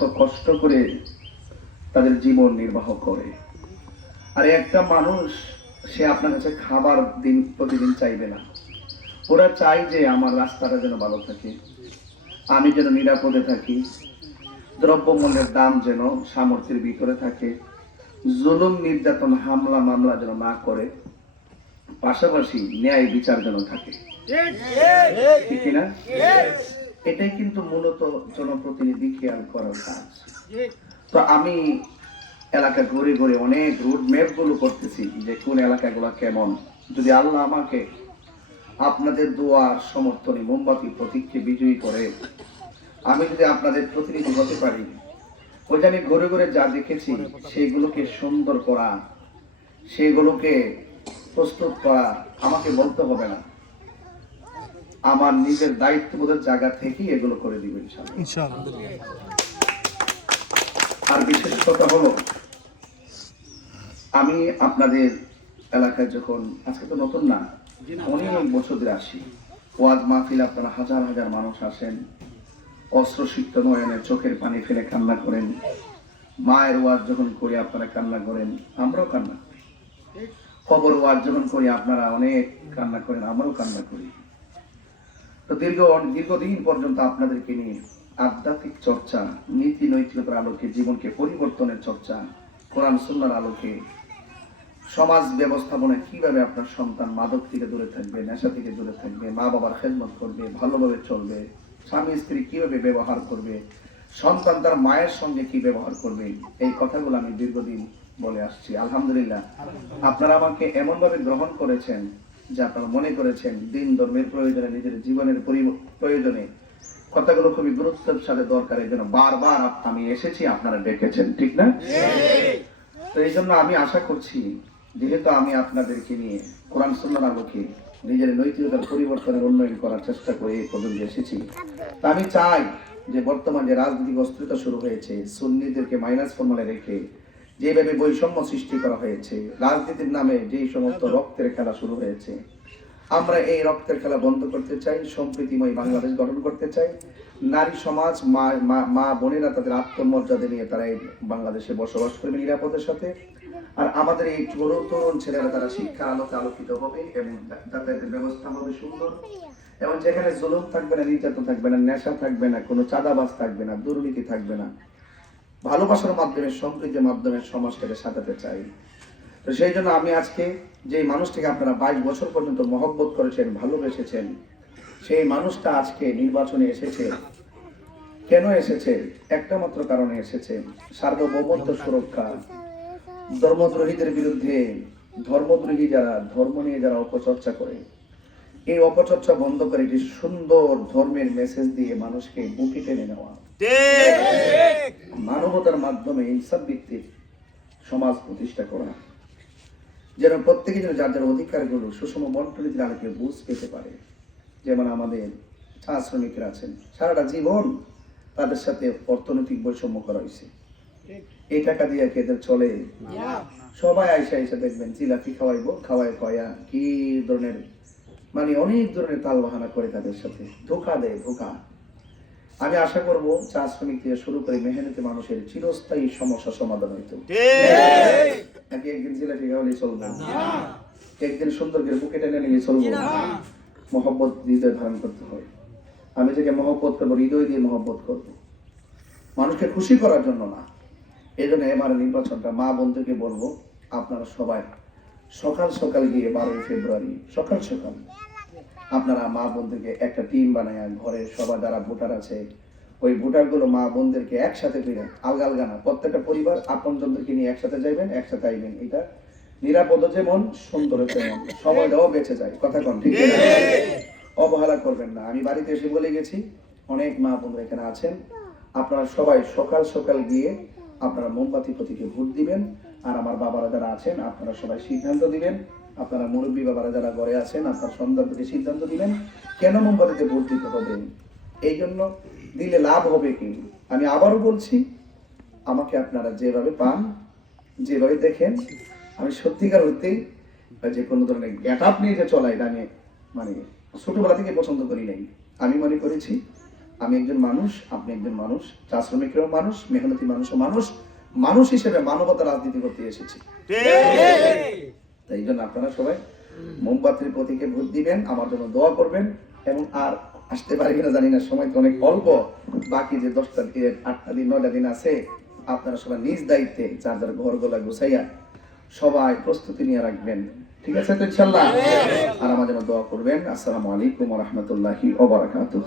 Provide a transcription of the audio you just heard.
কত কষ্ট করে তাদের জীবন নির্বাহ করে। আর একটা মানুষ সে আপনার কাছে খাবার দিন প্রতিদিন চাইবে না, ওরা চাই যে আমার রাস্তাটা যেন ভালো থাকে, আমি যেন নিরাপদে থাকি, দ্রব্যমূল্যের দাম যেন সামর্থ্যের ভিতরে থাকে, জুলুম নির্যাতন হামলা মামলা যেন না করে, পাশাপাশি ন্যায় বিচার যেন থাকে, ঠিক না? এটাই কিন্তু মূলত জনপ্রতিনিধি খেয়াল করার কাজ। তো আমি এলাকা ঘুরে ঘুরে অনেক রুট ম্যাপ গুলো করতেছি যে কোন এলাকাগুলো কেমন। যদি আল্লাহ আমাকে আপনাদের দোয়ার সমর্থনে মোমবাতি প্রতীককে বিজয়ী করে আমি যদি আপনাদের প্রতিনিধি হতে পারি, ওই আমি ঘুরে ঘুরে যা দেখেছি সেইগুলোকে সুন্দর করা, সেইগুলোকে প্রস্তুত করা আমাকে বলতে হবে না, আমার নিজের দায়িত্ববোধের জায়গা থেকেই এগুলো করে দিবেন ইনশাআল্লাহ। আর বিশেষ কথা হলো, আমি আপনাদের এলাকায় যখন, আজকে তো নতুন না, অনেক বছর ধরে আসি, ওয়াজ মাহফিল আপনারা হাজার হাজার মানুষ আসেন, অস্ত্রসিক্ত নয়নে চোখের পানি ফেলে কান্না করেন, মায়ের ওয়াজ যখন করি আপনারা কান্না করেন, আমরাও কান্না করি, খবর ওয়াজ যখন করি আপনারা অনেক কান্না করেন, আমরাও কান্না করি। তো দীর্ঘদিন পর্যন্ত আপনাদেরকে নিয়ে আধ্যাত্মিক চর্চা, নীতি নৈতিকতার আলোকে জীবনকে পরিবর্তনের চর্চা, কোরআন সুন্নাহর আলোকে সমাজ ব্যবস্থাপনায় কিভাবে আপনার সন্তান মাদক থেকে দূরে থাকবে, নেশা থেকে দূরে থাকবে, মা বাবার খেদমত করবে, ভালোভাবে চলবে, স্বামী স্ত্রী কিভাবে ব্যবহার করবে, সন্তান তার মায়ের সঙ্গে কি ব্যবহার করবে, এই কথাগুলো আমি দীর্ঘদিন বলে আসছি। আলহামদুলিল্লাহ, আপনারা আমাকে এমন ভাবে গ্রহণ করেছেন যে আপনারা মনে করেছেন দিন ধর্মের প্রয়োজনে, নিজের জীবনের প্রয়োজনে কথাগুলো খুবই গুরুত্বের সাথে দরকার, এই জন্য বারবার আমি এসেছি, আপনারা ডেকেছেন, ঠিক না? তো এই জন্য আমি আশা করছি, যেহেতু আমি আপনাদেরকে নিয়ে কোরআন সুন্নাহর আলোকে নিজের নৈতিকতার পরিবর্তনের উন্নয়ন করার চেষ্টা করে এই পর্যন্ত এসেছি, তা আমি চাই যে বর্তমান যে রাজনৈতিক অস্থিরতা শুরু হয়েছে, সুন্নিদেরকে মাইনাস ফর্মুলায় রেখে যেভাবে বৈষম্য সৃষ্টি করা হয়েছে, রাজনীতির নামে যেই সমস্ত রক্তের খেলা শুরু হয়েছে, আমরা এই রক্তের খেলা বন্ধ করতে চাই, সম্প্রীতিময় বাংলাদেশ গঠন করতে চাই। নারী সমাজ, মা বোনেরা তাদের আত্মমর্যাদা নিয়ে তারা এই বাংলাদেশে বসবাস করবে নিরাপদের সাথে। আর আমাদের এই তরুণ ছেলেরা তারা শিক্ষা আলোকে আলোকিত হবে এবং যাতায়াতের ব্যবস্থা হবে সুন্দর, এবং যেখানে জুলুম থাকবে না, নির্যাতন থাকবে না, নেশা থাকবে না, কোনো চাঁদাবাজ থাকবে না, দুর্নীতি থাকবে না, ভালোবাসার মাধ্যমে, সম্প্রীতির মাধ্যমে সমাজটাকে সাজাতে চাই। তো সেই জন্য আমি আজকে যে মানুষটিকে আপনারা 22 বছর পর্যন্ত মহব্বত করেছেন, ভালোবেসেছেন, সেই মানুষটা আজকে নির্বাচনে এসেছে। কেন এসেছে? একটা মাত্র কারণে এসেছে, সার্বভৌমত্ব সুরক্ষা, ধর্মদ্রোহীদের বিরুদ্ধে, ধর্মদ্রোহী যারা, ধর্ম নিয়ে যারা অপচর্চা করে, এই অপচর্চা বন্ধ করে একটি সুন্দর ধর্মের মেসেজ দিয়ে মানুষকে বুকে টেনে নেওয়া, মানবতার মাধ্যমে ইনসাফ ভিত্তিক সমাজ প্রতিষ্ঠা করা, যেন প্রত্যেকে যেন যার যার অধিকারগুলো সুষম বন্টনের আলোকে বুঝ পেতে পারে। যেমন আমাদের চা শ্রমিকরা আছেন, সারাটা জীবন তাদের সাথে অর্থনৈতিক বৈষম্য করা হয়েছে, এই টাকা দিয়ে এদের চলে, সবাই আইসা দেখবেন জিলাপি খাওয়ায় কয়া কি ধরনের, মানে অনেক ধরনের তাল বাহানা করে তাদের সাথে ধোকা দেয়, ধোকা। আমি আশা করব চা শ্রমিক থেকে শুরু করে মেহনতি মানুষের চিরস্থায়ী সমস্যা সমাধান হইতো। একদিন জিলাপি খাওয়ালে চলবে, একদিন সুন্দর করে বুকে টেনে নিয়ে চলবো, মহব্বত হৃদয় ধারণ করতে হয়। আমি যাকে মহব্বত করবো, হৃদয় দিয়ে মহব্বত করবো, মানুষকে খুশি করার জন্য না। এই জন্য এবার নির্বাচনটা মা বন্ধুকে বলবো, আপনারা সবাই সকাল সকাল গিয়ে 12 ফেব্রুয়ারি সকাল সকাল আপনারা মা বোনদেরকে একটা টিম বানায়, ঘরের সবাই যারা ভোটার আছে ওই ভোটারগুলো মা বোনদেরকে একসাথে ফিরে, আলগা আলগা না, প্রত্যেকটা পরিবার আপনজনদেরকে নিয়ে একসাথে যাইবেন, একসাথে আইবেন। এটা নিরাপদ যেমন, সুন্দর তেমন, সময়টাও বেঁচে যায়। কথা কন, ঠিক আছে? অবহেলা করবেন না। আমি বাড়িতে এসে বলে গেছি, অনেক মা বোনরা এখানে আছেন, আপনারা সবাই সকাল সকাল গিয়ে আপনারা মোমবাতি প্রতীকে ভোট দিবেন। আর আমার বাবারা যারা আছেন আপনারা সবাই সিদ্ধান্ত দিবেন, আপনারা মুরব্বী বাবারা যারা ঘরে আছেন আপনার সন্তানকে সিদ্ধান্ত দিবেন কেন মোমবাতিতে ভোট দিতে হবে, এই জন্য দিলে লাভ হবে কি। আমি আবারও বলছি, আমাকে আপনারা যেভাবে পান, যেভাবে দেখেন, আমি সত্যিকার হতেই যে কোনো ধরনের গেট আপ নিয়ে যে চলাই, আমি মানে ছোটবেলা থেকে পছন্দ করি নাই। আমি মনে করেছি আমি একজন মানুষ, আপনি একজন মানুষ, চা শ্রমিকরাও মানুষ, মেহনতি মানুষও মানুষ, মানুষ হিসেবে মানবতা রাজনীতি করতে এসেছি। তাই এই জন্য আপনারা সবাই মোমবাতির প্রতীকে ভোট দিবেন, আমার জন্য দোয়া করবেন। এবং আর আসতে পারি কিনা জানি না, সময় তো অনেক অল্প, বাকি যে 10টা দিন 8টা দিন 9টা দিন আছে, আপনারা সবাই নিজ দায়িত্বে যার যার ঘরগুলা গুছাইয়া সবাই প্রস্তুতি নিয়ে রাখবেন, ঠিক আছে তো ইনশাআল্লাহ? আর আমার জন্য দোয়া করবেন। আসসালামু আলাইকুম ওয়া রাহমাতুল্লাহি ওয়া বারাকাতুহু।